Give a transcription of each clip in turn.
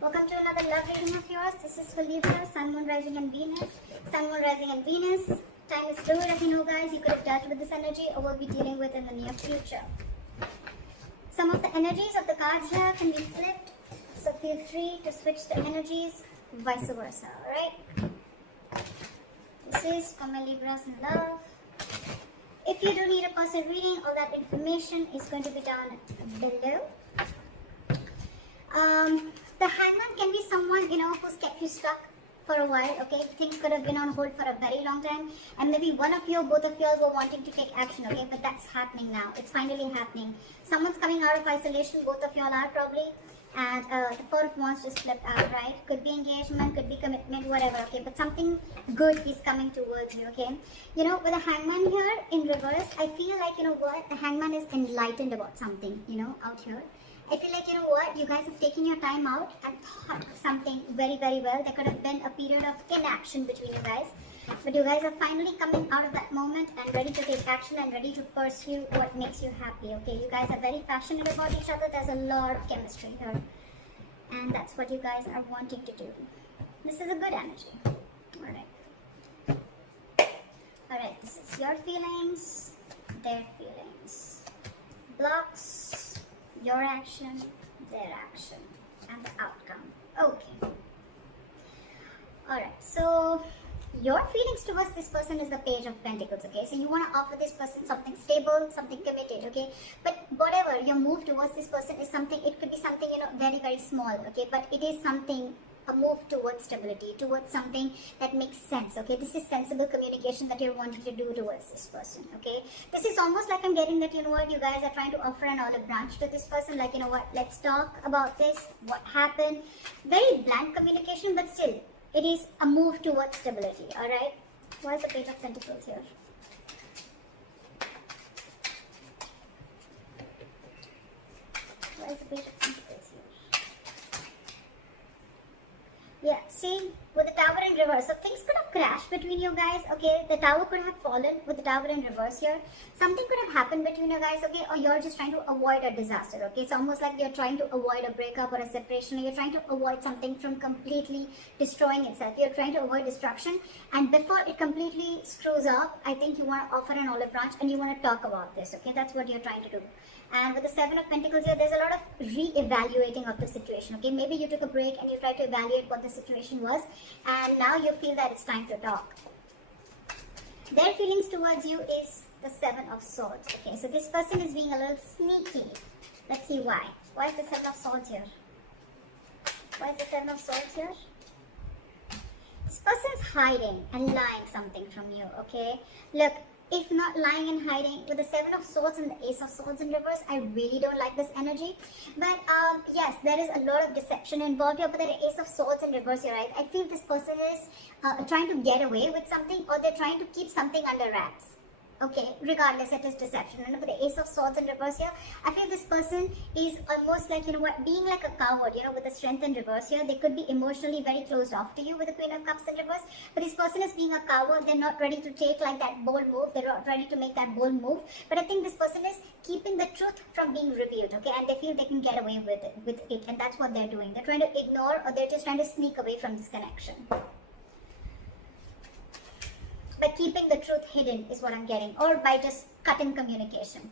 Welcome to another love reading of yours. This is for Libra, Sun, Moon, Rising and Venus. Sun, Moon, Rising and Venus. Time is fluid, as you know, guys. You could have dealt with this energy or will be dealing with in the near future. Some of the energies of the cards here can be flipped, so feel free to switch the energies, vice versa, alright? This is for my Libras in love. If you do need a personal reading, all that information is going to be down below. The hangman can be someone, who's kept you stuck for a while, okay? Things could have been on hold for a very long time, and maybe one of you or both of you all were wanting to take action, okay? But that's happening now. It's finally happening. Someone's coming out of isolation, both of you all are probably, and the Four of Wands just flipped out, right? Could be engagement, could be commitment, whatever, okay? But something good is coming towards you, okay? With the hangman here in reverse, I feel like, the hangman is enlightened about something, out here. I feel like, you guys have taken your time out and thought of something very, very well. There could have been a period of inaction between you guys. But you guys are finally coming out of that moment and ready to take action and ready to pursue what makes you happy, okay? You guys are very passionate about each other. There's a lot of chemistry here. And that's what you guys are wanting to do. This is a good energy. Alright, this is your feelings, their feelings. Blocks. Your action, their action, and the outcome. Okay. Alright, so your feelings towards this person is the Page of Pentacles, okay? So you want to offer this person something stable, something committed, okay? But whatever your move towards this person is something, it could be something, very, very small, okay? But it is something, a move towards stability, towards something that makes sense, okay? This is sensible communication that you're wanting to do towards this person, okay? This is almost like I'm getting that, you guys are trying to offer an olive branch to this person, like, let's talk about this, what happened. Very blunt communication, but still, it is a move towards stability, alright? Why is the Page of Pentacles here? Why is the Page of Pentacles here? Yeah, see, with the Tower in reverse, so things could have crashed between you guys, okay? The Tower could have fallen with the Tower in reverse here. Something could have happened between you guys, okay? Or you're just trying to avoid a disaster, okay? It's almost like you're trying to avoid a breakup or a separation, or you're trying to avoid something from completely destroying itself. You're trying to avoid destruction, and before it completely screws up, I think you want to offer an olive branch and you want to talk about this, okay? That's what you're trying to do. And with the Seven of Pentacles here, there's a lot of re-evaluating of the situation, okay? Maybe you took a break and you tried to evaluate what the situation was, and now you feel that it's time to talk. Their feelings towards you is the Seven of Swords, okay? So this person is being a little sneaky. Let's see why. Why is the Seven of Swords here? Why is the Seven of Swords here? This person's hiding and lying something from you, okay? Look, if not lying and hiding, with the Seven of Swords and the Ace of Swords in reverse, I really don't like this energy. But yes, there is a lot of deception involved here, but the Ace of Swords in reverse, you're right. I feel this person is trying to get away with something, or they're trying to keep something under wraps. Okay, regardless, it is deception. And with the Ace of Swords in reverse here, I feel this person is almost like, being like a coward, with the Strength in reverse here. They could be emotionally very closed off to you with the Queen of Cups in reverse. But this person is being a coward. They're not ready to take like that bold move. They're not ready to make that bold move. But I think this person is keeping the truth from being revealed, okay? And they feel they can get away with it. And that's what they're doing. They're trying to ignore, or they're just trying to sneak away from this connection. By keeping the truth hidden is what I'm getting, or by just cutting communication.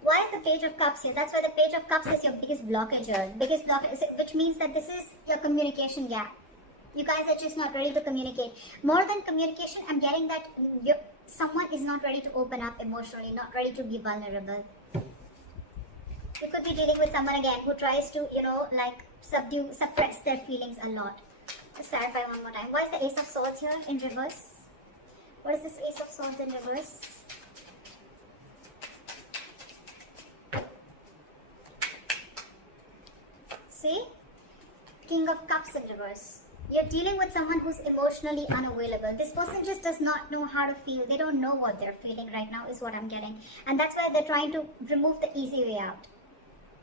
Why is the Page of Cups here? That's why the Page of Cups is your biggest blockage here. Biggest blockage, which means that this is your communication gap. You guys are just not ready to communicate. More than communication, I'm getting that someone is not ready to open up emotionally, not ready to be vulnerable. You could be dealing with someone again who tries to, suppress their feelings a lot. Let's clarify one more time. Why is the Ace of Swords here in reverse? What is this Ace of Swords in reverse? See? King of Cups in reverse. You're dealing with someone who's emotionally unavailable. This person just does not know how to feel. They don't know what they're feeling right now is what I'm getting. And that's why they're trying to remove the easy way out.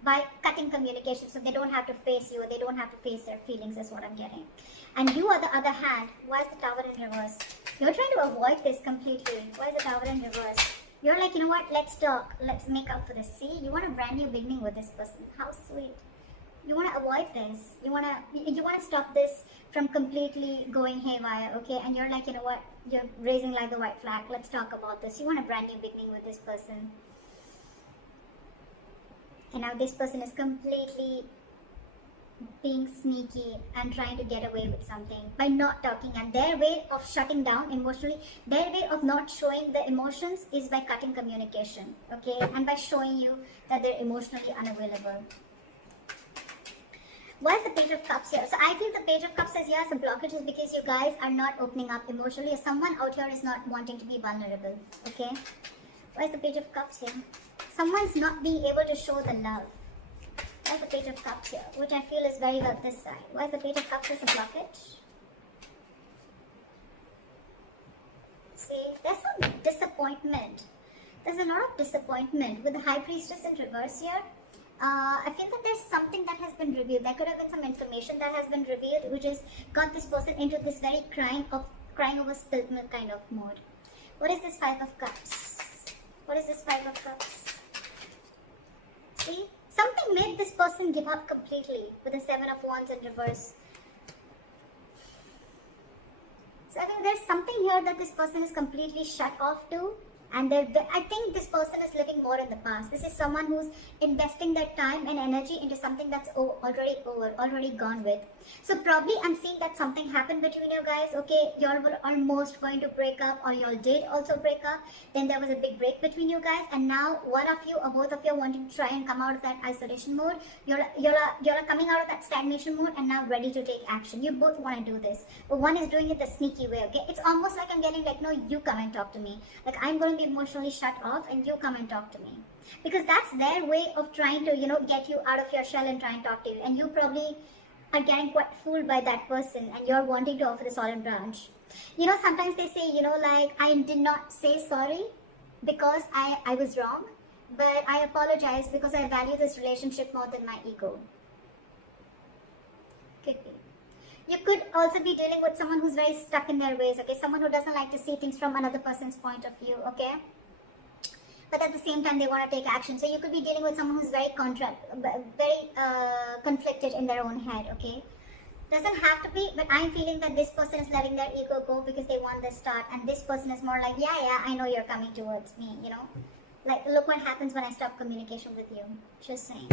By cutting communication, so they don't have to face you, or they don't have to face their feelings is what I'm getting. And you, on the other hand, why is the Tower in reverse? You're trying to avoid this completely. Why is the Tower in reverse? You're like, let's talk, let's make up for this. See, you want a brand new beginning with this person. How sweet. You want to avoid this. You want to stop this from completely going haywire, okay? And you're like, you know what? You're raising like the white flag. Let's talk about this. You want a brand new beginning with this person. And now this person is completely being sneaky and trying to get away with something by not talking, and their way of shutting down emotionally, their way of not showing the emotions is by cutting communication, okay, and by showing you that they're emotionally unavailable. Why is the Page of Cups here? So I feel the Page of Cups says yes, some blockages because you guys are not opening up emotionally, or someone out here is not wanting to be vulnerable, okay? Why is the Page of Cups here? Someone's not being able to show the love. Why is the Page of Cups here? Which I feel is very well this side. Why is the Page of Cups as a blockage? See, there's some disappointment. There's a lot of disappointment with the High Priestess in reverse here. I feel that there's something that has been revealed. There could have been some information that has been revealed, which has got this person into this very crying over spilled milk kind of mode. What is this Five of Cups? What is this Five of Cups? See? Something made this person give up completely with the Seven of Wands in reverse. So I think there's something here that this person is completely shut off to. And I think this person is living more in the past. This is someone who's investing their time and energy into something that's already gone with. So probably I'm seeing that something happened between you guys. Okay, y'all were almost going to break up, or y'all did also break up. Then there was a big break between you guys, and now one of you or both of you wanting to try and come out of that isolation mode. You're coming out of that stagnation mode and now ready to take action. You both want to do this, but one is doing it the sneaky way. Okay, it's almost like I'm getting like, no, you come and talk to me. Like I'm going to be emotionally shut off and you come and talk to me, because that's their way of trying to, get you out of your shell and try and talk to you. And you probably are getting quite fooled by that person, and you're wanting to offer this olive branch. Sometimes they say, like, I did not say sorry because I was wrong, but I apologize because I value this relationship more than my ego. Could be. You could also be dealing with someone who's very stuck in their ways, okay? Someone who doesn't like to see things from another person's point of view, okay? But at the same time, they want to take action. So you could be dealing with someone who's very conflicted in their own head, okay? Doesn't have to be, but I'm feeling that this person is letting their ego go because they want the start. And this person is more like, yeah, I know you're coming towards me, Like, look what happens when I stop communication with you. Just saying.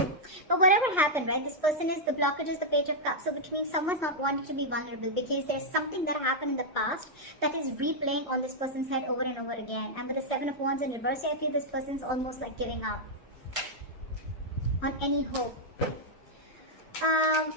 But whatever happened, right? This person is, the blockage is the Page of Cups. So which means someone's not wanting to be vulnerable because there's something that happened in the past that is replaying on this person's head over and over again. And with the Seven of Wands in reverse, I feel this person's almost like giving up on any hope.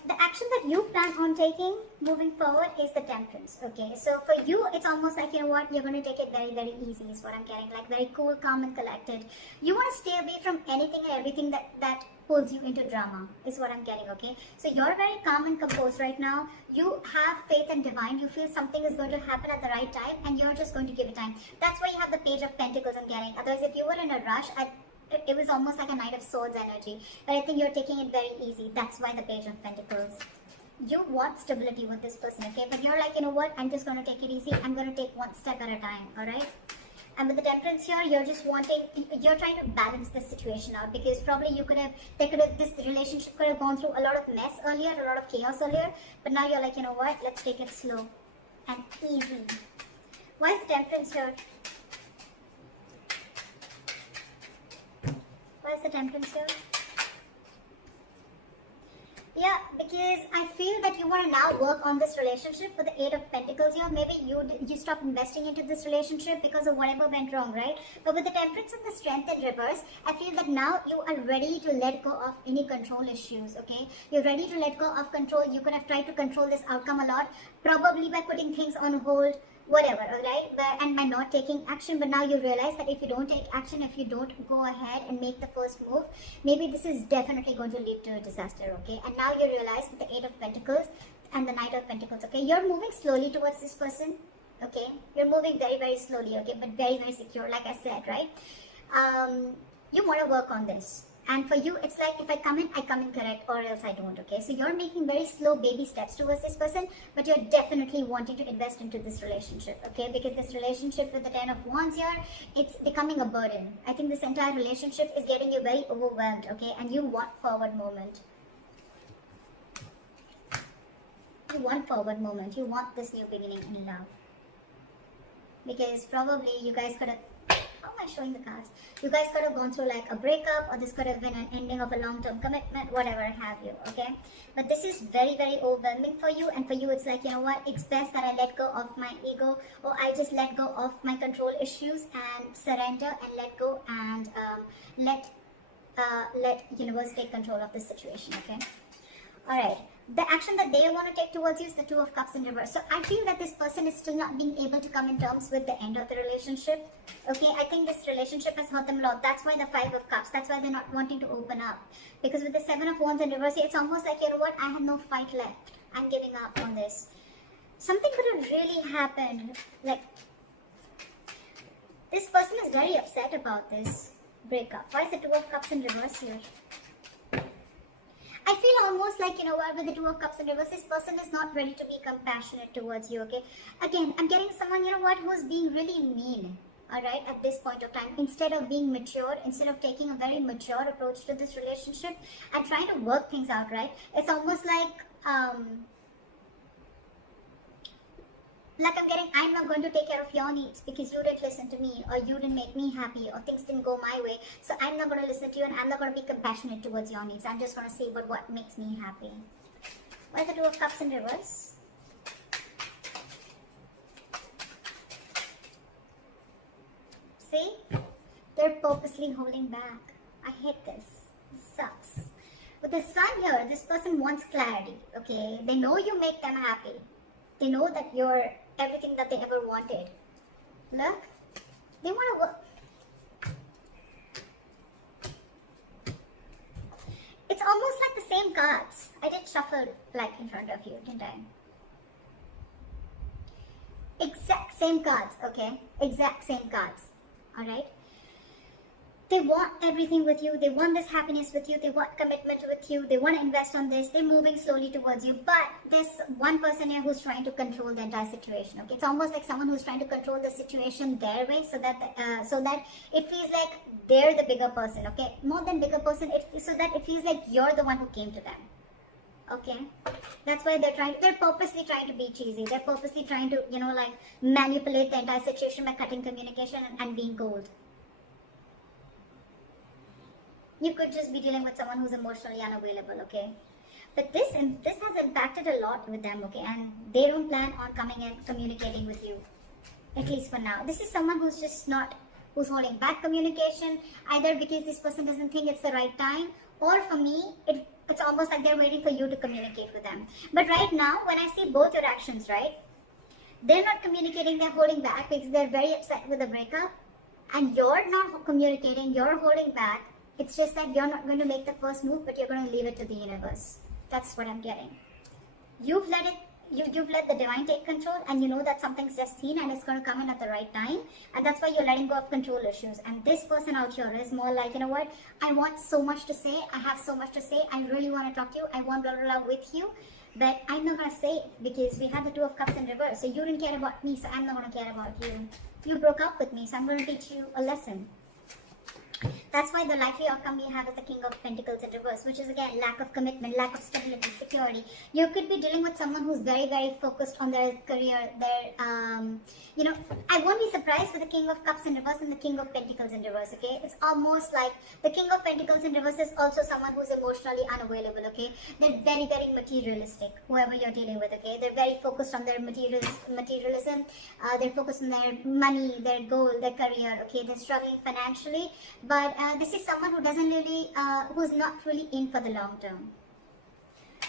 The action that you plan on taking moving forward is the Temperance, okay? So for you, it's almost like, you're going to take it very, very easy is what I'm getting, like very cool, calm and collected. You want to stay away from anything and everything that pulls you into drama is what I'm getting, okay? So you're very calm and composed right now. You have faith in divine. You feel something is going to happen at the right time, and you're just going to give it time. That's why you have the Page of Pentacles I'm getting. Otherwise, if you were in a rush, it was almost like a Knight of Swords energy. But I think you're taking it very easy. That's why the Page of Pentacles. You want stability with this person, okay? But you're like, you know what? I'm just going to take it easy. I'm going to take one step at a time, alright? And with the Temperance here, you're trying to balance this situation out, because probably this relationship could have gone through a lot of mess earlier, a lot of chaos earlier. But now you're like, you know what? Let's take it slow and easy. Why is the Temperance here? Why is the Temperance here? Yeah, because I feel that you want to now work on this relationship with the Eight of Pentacles here. Maybe you stop investing into this relationship because of whatever went wrong, right? But with the Temperance and the Strength in reverse, I feel that now you are ready to let go of any control issues, okay? You're ready to let go of control. You could have tried to control this outcome a lot, probably by putting things on hold, whatever, alright, and by not taking action. But now you realize that if you don't take action, if you don't go ahead and make the first move, maybe this is definitely going to lead to a disaster, okay? And now you realize with the Eight of Pentacles and the Knight of Pentacles, okay, you're moving slowly towards this person, okay? You're moving very, very slowly, okay, but very, very secure, like I said, right? You want to work on this. And for you, it's like, if I come in correct, or else I don't, okay? So you're making very slow baby steps towards this person, but you're definitely wanting to invest into this relationship, okay? Because this relationship with the Ten of Wands here, it's becoming a burden. I think this entire relationship is getting you very overwhelmed, okay? And you want forward movement. You want forward movement. You want this new beginning in love. Because probably you guys could have, how am I showing the cards? You guys could have gone through like a breakup, or this could have been an ending of a long-term commitment, whatever have you, okay? But this is very, very overwhelming for you, and for you it's like, you know what, it's best that I let go of my ego, or I just let go of my control issues and surrender and let go, and let universe take control of this situation, okay? Alright, the action that they want to take towards you is the Two of Cups in reverse. So I feel that this person is still not being able to come in terms with the end of the relationship. Okay, I think this relationship has hurt them a lot. That's why the Five of Cups, that's why they're not wanting to open up. Because with the Seven of Wands in reverse, it's almost like, you know what, I have no fight left. I'm giving up on this. Something could have really happened. Like, this person is very upset about this breakup. Why is the Two of Cups in reverse here? I feel almost like, you know what, with the Two of Cups in reverse, this person is not ready to be compassionate towards you, okay? Again, I'm getting someone, you know what, who's being really mean, alright, at this point of time. Instead of being mature, instead of taking a very mature approach to this relationship and trying to work things out, right? It's almost like I'm getting, I'm not going to take care of your needs because you didn't listen to me, or you didn't make me happy, or things didn't go my way. So I'm not going to listen to you, and I'm not going to be compassionate towards your needs. I'm just going to say what makes me happy. Why is the Two of Cups in reverse? See? They're purposely holding back. I hate this. This sucks. With the Sun here, this person wants clarity, okay? They know you make them happy. They know that you're everything that they ever wanted. Look, they want to work. It's almost like the same cards. I did shuffle like in front of you, didn't I? Exact same cards, okay? Exact same cards, alright? They want everything with you. They want this happiness with you. They want commitment with you. They want to invest on this. They're moving slowly towards you. But there's one person here who's trying to control the entire situation. Okay, it's almost like someone who's trying to control the situation their way, so that it feels like they're the bigger person. Okay, more than bigger person, so that it feels like you're the one who came to them. Okay, that's why they're purposely trying to be cheesy. They're purposely trying to, you know, like manipulate the entire situation by cutting communication and being cold. You could just be dealing with someone who's emotionally unavailable, okay? But this has impacted a lot with them, okay? And they don't plan on coming and communicating with you, at least for now. This is someone who's just who's holding back communication, either because this person doesn't think it's the right time, or for me, it's almost like they're waiting for you to communicate with them. But right now, when I see both your actions, right? They're not communicating, they're holding back because they're very upset with the breakup. And you're not communicating, you're holding back. It's just that you're not going to make the first move, but you're going to leave it to the universe. That's what I'm getting. You've let the divine take control, and you know that something's destined and it's going to come in at the right time. And that's why you're letting go of control issues. And this person out here is more like, you know what? I want so much to say. I have so much to say. I really want to talk to you. I want blah, blah, blah with you. But I'm not going to say it because we had the Two of Cups in reverse. So you didn't care about me, so I'm not going to care about you. You broke up with me, so I'm going to teach you a lesson. That's why the likely outcome we have is the King of Pentacles in reverse, which is again lack of commitment, lack of stability, security. You could be dealing with someone who's very, very focused on their career, you know, I won't be surprised with the King of Cups in reverse and the King of Pentacles in reverse, okay? It's almost like the King of Pentacles in reverse is also someone who's emotionally unavailable, okay? They're very, very materialistic, whoever you're dealing with, okay? They're very focused on their materialism. They're focused on their money, their goal, their career, okay? They're struggling financially, but this is someone who doesn't really, who's not really in for the long term.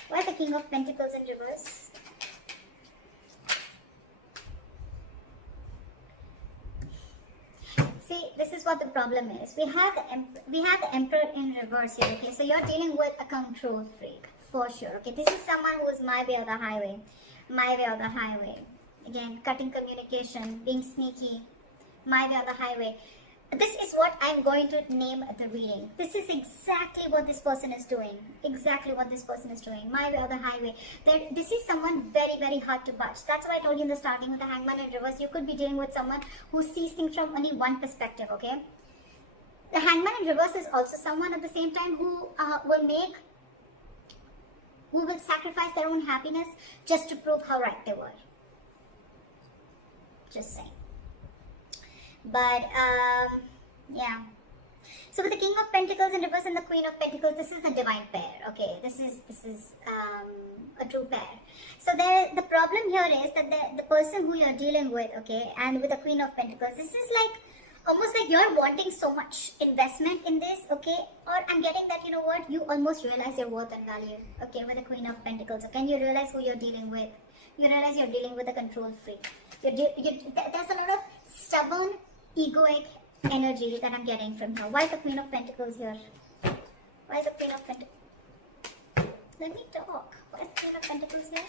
Why the King of Pentacles in reverse? See, this is what the problem is. We have the Emperor in reverse here, okay? So you're dealing with a control freak, for sure, okay? This is someone who is my way or the highway. My way or the highway. Again, cutting communication, being sneaky. My way or the highway. This is what I'm going to name the reading. This is exactly what this person is doing. Exactly what this person is doing. My way or the highway. This is someone very, very hard to budge. That's why I told you in the starting with the Hangman in reverse. You could be dealing with someone who sees things from only one perspective, okay? The Hangman in reverse is also someone at the same time who will make who will sacrifice their own happiness just to prove how right they were. Just saying. But yeah. So with the King of Pentacles in reverse and the Queen of Pentacles, this is the divine pair. Okay, this is a true pair. So the problem here is that the person who you're dealing with, okay, and with the Queen of Pentacles, this is like almost like you're wanting so much investment in this, okay, or I'm getting that, you know what, you almost realize your worth and value, okay, with the Queen of Pentacles, okay, and you realize who you're dealing with. You realize you're dealing with a control freak. There's a lot of stubborn, egoic energy that I'm getting from her. Why is the Queen of Pentacles here? Why is the Queen of Pentacles? Let me talk. Why is the Queen of Pentacles here?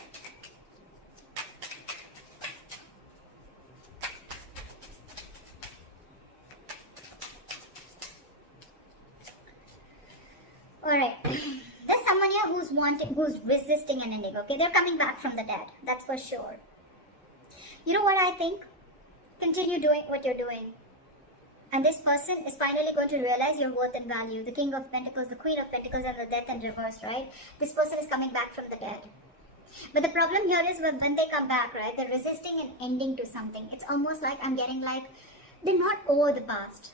Alright. There's someone here who's resisting an ending, okay? They're coming back from the dead. That's for sure. You know what I think? Continue doing what you're doing. And this person is finally going to realize your worth and value. The King of Pentacles, the Queen of Pentacles, and the Death in reverse, right? This person is coming back from the dead. But the problem here is when they come back, right? They're resisting an ending to something. It's almost like I'm getting like, they're not over the past.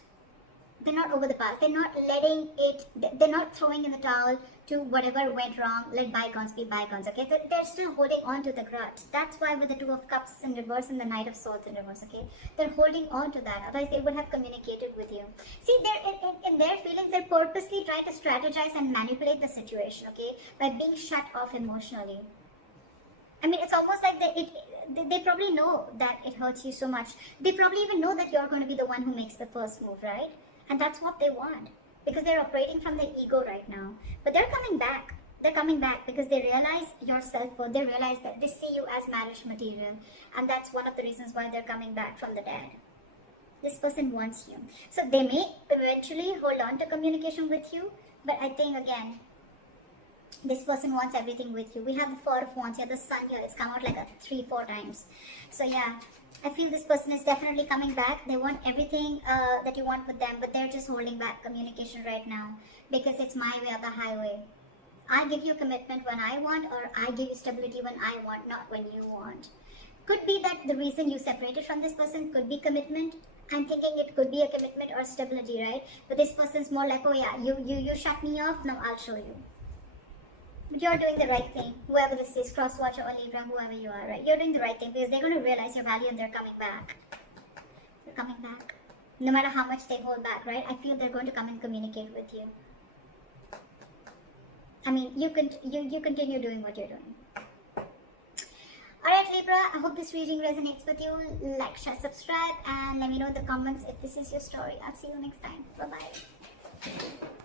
They're not over the past. They're not letting it, they're not throwing in the towel to whatever went wrong. Let bygones be bygones, okay? They're still holding on to the grudge. That's why with the Two of Cups in reverse and the Knight of Swords in reverse, okay? They're holding on to that. Otherwise, they would have communicated with you. See, they're in their feelings, they're purposely trying to strategize and manipulate the situation, okay? By being shut off emotionally. I mean, it's almost like they probably know that it hurts you so much. They probably even know that you're going to be the one who makes the first move, right? And that's what they want, because they're operating from their ego right now. But they're coming back. They're coming back because they realize your self-worth. They realize that they see you as marriage material. And that's one of the reasons why they're coming back from the dead. This person wants you. So they may eventually hold on to communication with you. But I think, again, this person wants everything with you. We have the Four of Wands here, the Sun here. It's come out like 3-4 times. So yeah, I feel this person is definitely coming back. They want everything that you want with them, but they're just holding back communication right now because it's my way or the highway. I give you commitment when I want, or I give you stability when I want, not when you want. Could be that the reason you separated from this person could be commitment. I'm thinking it could be a commitment or stability, right? But this person's more like, oh yeah, you shut me off, now I'll show you. But you're doing the right thing. Whoever this is, cross watcher or Libra, whoever you are, right? You're doing the right thing because they're going to realize your value and they're coming back. They're coming back. No matter how much they hold back, right? I feel they're going to come and communicate with you. I mean, you continue doing what you're doing. Alright, Libra, I hope this reading resonates with you. Like, share, subscribe, and let me know in the comments if this is your story. I'll see you next time. Bye-bye.